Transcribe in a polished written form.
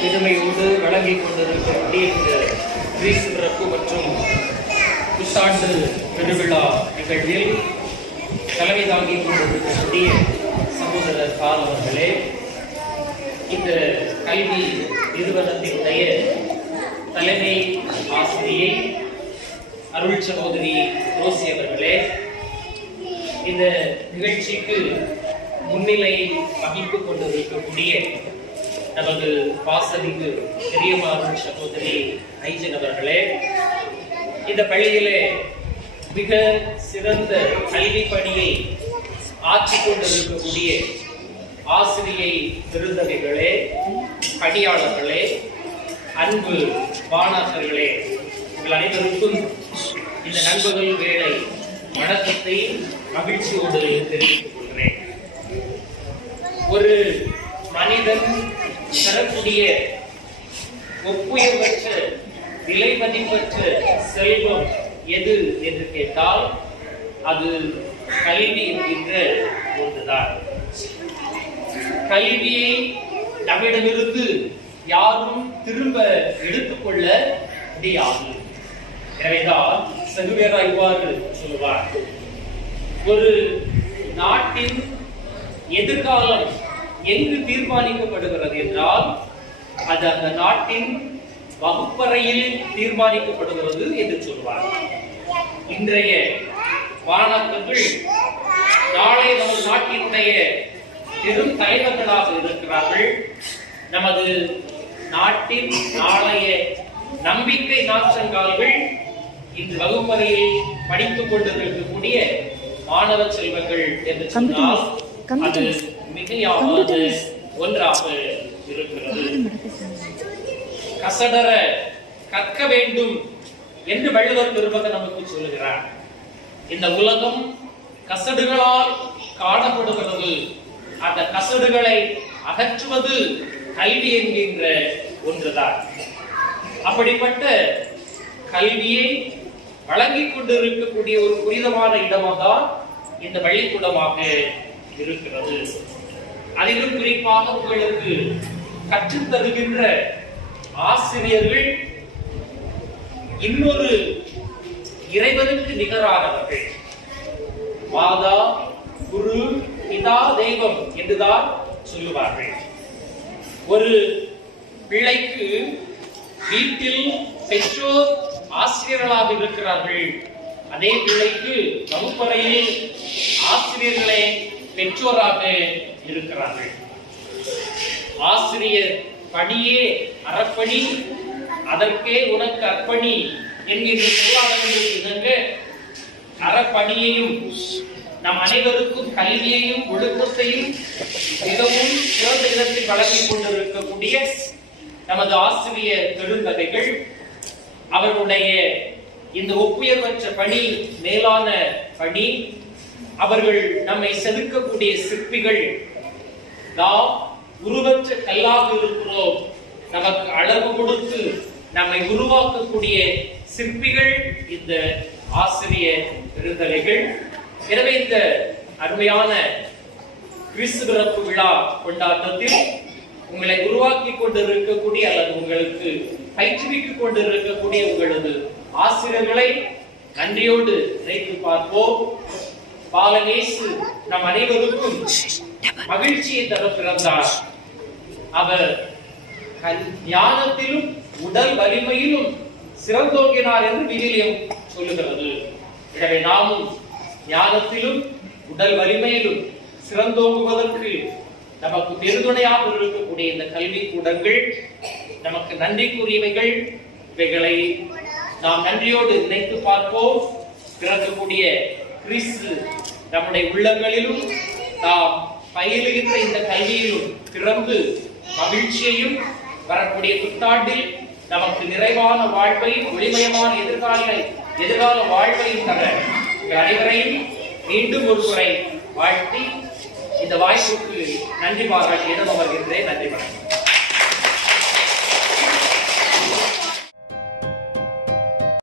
பெருமையோடு வழங்கிக் கொண்டிருக்கக்கூடிய இந்த கிறிஸ்து பிறப்பு மற்றும் புத்தாண்டு பெருவிழா நிகழ்வில் தலைமை தாங்கிக் கொண்டிருக்கக்கூடிய சகோதரர் கால் அவர்களே, இந்த கல்வி நிறுவனத்தினுடைய தலைமை ஆசிரியை அருள் சகோதரி ரோசி அவர்களே, இந்த நிகழ்ச்சிக்கு முன்னிலை வகித்துக் கொண்டிருக்கக்கூடிய நமது பாசமிகு பெரியம்மாள் சகோதரி ஐஜன் அவர்களே, இந்த பள்ளியிலே மிக சிறந்த கல்வி பணியை ஆற்றிக் கொண்டிருக்கக்கூடிய ஆசிரியை விருந்தகைகளே, பணியாளர்களே, அன்பு மாணவர்களே, உங்கள் அனைவருக்கும் இந்த நண்பகல் வேளை வணக்கத்தை மகிழ்ச்சியோடு தெரிவித்துக் கொள்கிறேன். ஒரு மனிதன் தரக்கூடிய ஒப்புயர்வற்ற விலை மதிப்பற்ற செல்வம் எது என்று கேட்டால் அது கல்வி என்கின்ற ஒன்றுதான். கல்வியை நம்மிடமிருந்து யாரும் திரும்ப எடுத்துக்கொள்ள முடியாது. எனவேதான் செகுவேரா இவ்வாறு சொல்வார், ஒரு நாட்டின் எதிர்காலம் எங்கு தீர்மானிக்கப்படுகிறது என்றால் அது அந்த நாட்டின் வகுப்பறையில் தீர்மானிக்கப்படுகிறது என்று சொல்வார். இன்றைய மாணவர்கள் நாளை நமது நாட்டினுடைய பெரும் தலைவர்களாக இருக்கிறார்கள். நமது நாட்டின் நாளைய நம்பிக்கை நாற்றங்கால்கள் இந்த வகுப்பறையில் படித்துக் கொண்டிருக்கக்கூடிய மாணவ செல்வங்கள் என்று சொன்னால் அது மிகையாவது ஒன்றாக இருக்கிறது. கசடர கற்க வேண்டும் என்று வள்ளுவர் பெருமகன் நமக்கு சொல்லுகிறார். இந்த உலகம் கசடுகளால் காணப்படுகிறது. அந்த கசடுகளை அகற்றுவது கல்வி என்கின்ற ஒன்றுதான். அப்படிப்பட்ட கல்வியை வழங்கிக் கொண்டிருக்கக்கூடிய ஒரு புனிதமான இடமாதான் இந்த பள்ளிக்கூடமாக இருக்கிறது. அதிலும் குறிப்பாக உங்களுக்கு கற்றுத் தருகின்ற ஆசிரியர்கள் இன்னொரு இறைவனுக்கு நிகரானவர்கள். மாதா, குரு, பிதா, தெய்வம் என்றுதான் சொல்லுவார்கள். ஒரு பிள்ளைக்கு வீட்டில் பெற்றோர் ஆசிரியர்களாக இருக்கிறார்கள். அதே பிள்ளைக்கு வகுப்பறையில் ஆசிரியர்களே பெற்றோராக இருக்கிறார்கள். ஆசிரியர் பணியே அறப்பணி, அதற்கே உனக்கு அர்ப்பணி என்கின்ற சொல்லாடல்களுக்கு இணங்க அறப்பணியையும் நம் அனைவருக்கும் கல்வியையும் ஒழுக்கத்தையும் மிகவும் சிறந்த இடத்தில் வழங்கிக் கொண்டிருக்கக்கூடிய நமது ஆசிரியர் பெருந்தகைகள் அவர்களுடைய இந்த ஒப்புயர்வற்ற பணி மேலான பணி. அவர்கள் நம்மை செதுக்கக்கூடிய சிற்பிகள். நாம் உருவற்ற கல்லாக இருக்கிறோம். நமக்கு அளவு கொடுத்து நம்மை உருவாக்கக்கூடிய சிற்பிகள் இந்த ஆசிரியர் பெருந்தகைகள். எனவே இந்த அருமையான கிறிஸ்து பிறப்பு விழா கொண்டாட்டத்தில் உங்களை உருவாக்கி கொண்டிருக்கக்கூடிய அல்லது உங்களுக்கு பயிற்றுவித்துக் கொண்டிருக்கக்கூடிய உங்களது ஆசிரியர்களை நன்றியோடு நினைத்து பார்ப்போம். பாலனேசு நம் அனைவருக்கும் மகிழ்ச்சியை தர பிறந்தார். அவர் ஞானத்திலும் உடல் வலிமையிலும் சிறந்தோங்கினார் என்று விவிலியம் சொல்லுகிறது. எனவே நாமும் ஞானத்திலும் உடல் வலிமையிலும் சிறந்தோங்குவதற்கு நமக்கு பெருதுணையாக இருக்கக்கூடிய இந்த கல்வி கூடங்கள் நமக்கு நன்றிக்குரியவைகள். இவைகளை நாம் நன்றியோடு நினைத்து பார்ப்போம். பிறக்கக்கூடிய கிறிஸ்து நம்முடைய உள்ளங்களிலும் நாம் பயிலுகின்ற இந்த கல்வியிலும் பிறந்து மகிழ்ச்சியையும் வரக்கூடிய புத்தாண்டில் நமக்கு நிறைவான வாழ்வையும் ஒளிமயமான எதிர்கால வாழ்வையும் தர அனைவரையும் மீண்டும் ஒரு முறை வாழ்த்தி இந்த வாய்ப்புக்கு நன்றி பாராட்டி இடம் அமர்கின்றேன். நன்றி வணக்கம்.